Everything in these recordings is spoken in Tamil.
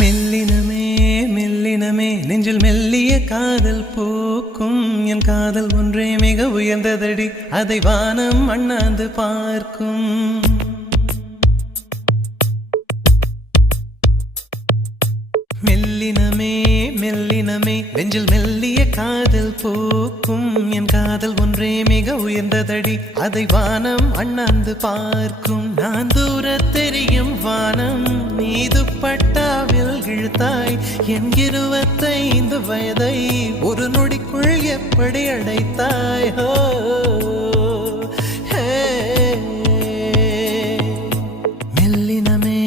மெல்லினமே மெல்லினமே நெஞ்சில் மெல்லிய காதல் பூக்கும் என் காதல் ஒன்றே மிக உயர்ந்ததடி அதை வானம் அண்ணாந்து பார்க்கும் மெல்லினமே மெல்லினமே நெஞ்சில் மெல்லிய காதல் பூக்கும் என் காதல் ஒன்றே மிக உயர்ந்ததடி அதை வானம் அண்ணாந்து பார்க்கும் நான் தூர தெரியும் வானம் நீது பட்டாவில் இழுத்தாய் என் 25 வயதை ஒரு நொடிக்குள் எப்படி அடைத்தாய் ஹோ மெல்லினமே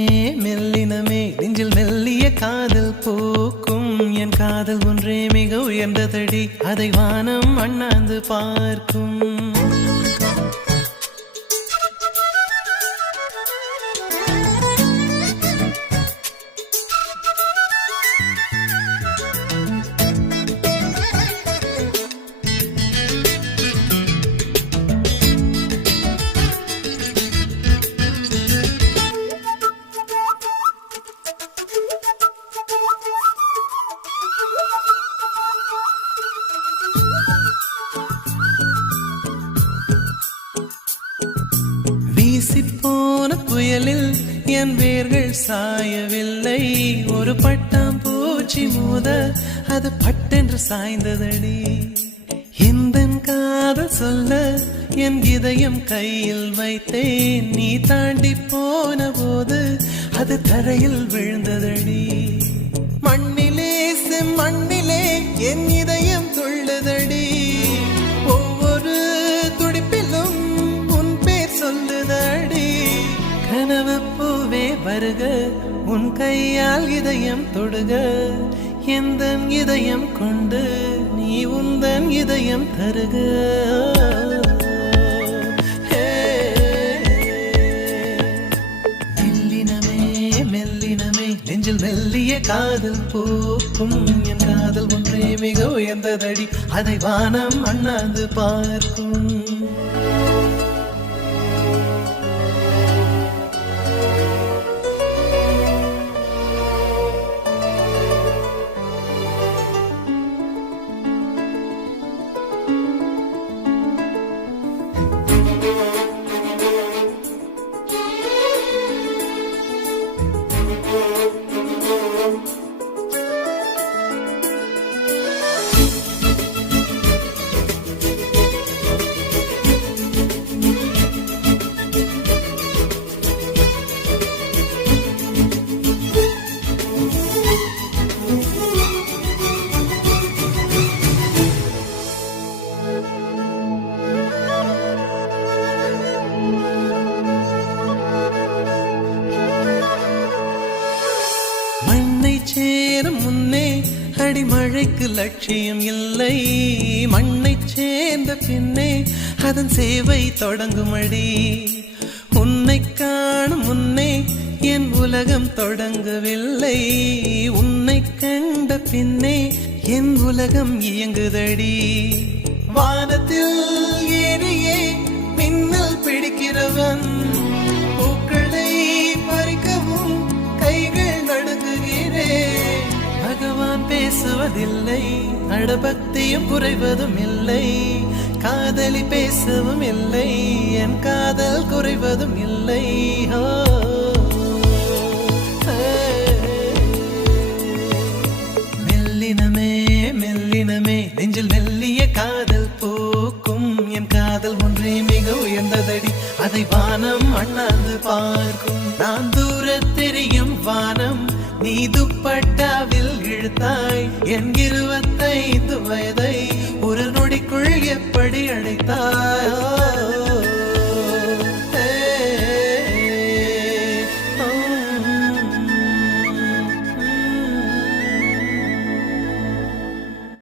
மெல்லினமே நெஞ்சில் மெல்லிய காதல் பூக்கும் என் காதல் ஒன்றே மிக உயர்ந்ததடி அதை வானம் அண்ணாந்து பார்க்கும் வீசிப்போன புயலில் என் வேர்கள் சாயவில்லை ஒரு பட்டாம் பூச்சி மோத அது பட்டென்று சாய்ந்ததடி எந்த காதல் சொல்ல என் இதயம் கையில் வைத்தேன் நீ தாண்டி போன போது அது தரையில் விழுந்ததடி மண்ணிலே மண்ணிலே என் இதயம் துள்ளுதடி ஒவ்வொரு துடிப்பிலும் உன் பேர் சொல்லுதடி கனவு பூவே வருக உன் கையால் இதயம் தொடுக எந்தன் இதயம் கொண்டு நீ உந்தன் இதயம் தருக மெல்லினமே மெல்லினமே நெஞ்சில் மெல்லிய காதல் பூக்கும் என் காதல் ஒன்றே மிக உயர்ந்ததடி அதை வானம் அண்ணாந்து பார்க்கும் சேரும் முன்னே அடிமழைக்கு லட்சியம் இல்லை மண்ணை சேர்ந்த பின்னே அதன் சேவை தொடங்குமடி உன்னை காணும் முன்னே என் உலகம் தொடங்கவில்லை உன்னை கண்ட பின்னே என் உலகம் இயங்குதடி வானத்தில் ஏறியே மின்னல் பிடிக்கிறவன் பூக்களை பறிக்கவும் கைகள் நடுங்குகிறேன் பகவான் பேசுவதில்லை அடபக்தியும் குறைவதும் இல்லை காதலி பேசவும் இல்லை என் காதல் குறைவதும் இல்லை மெல்லினமே மெல்லினமே நெஞ்சில் மெல்லிய காதல் பூக்கும் என் காதல் ஒன்றே மிக உயர்ந்ததடி அதை வானம் அண்ணாந்து பார்க்கும் நான் தூர தெரியும் வானம் நீ துப்பட்டாவில் இழுத்தாய் என் 25 வயதை ஒரு நொடிக்குள் எப்படி அழைத்தாய்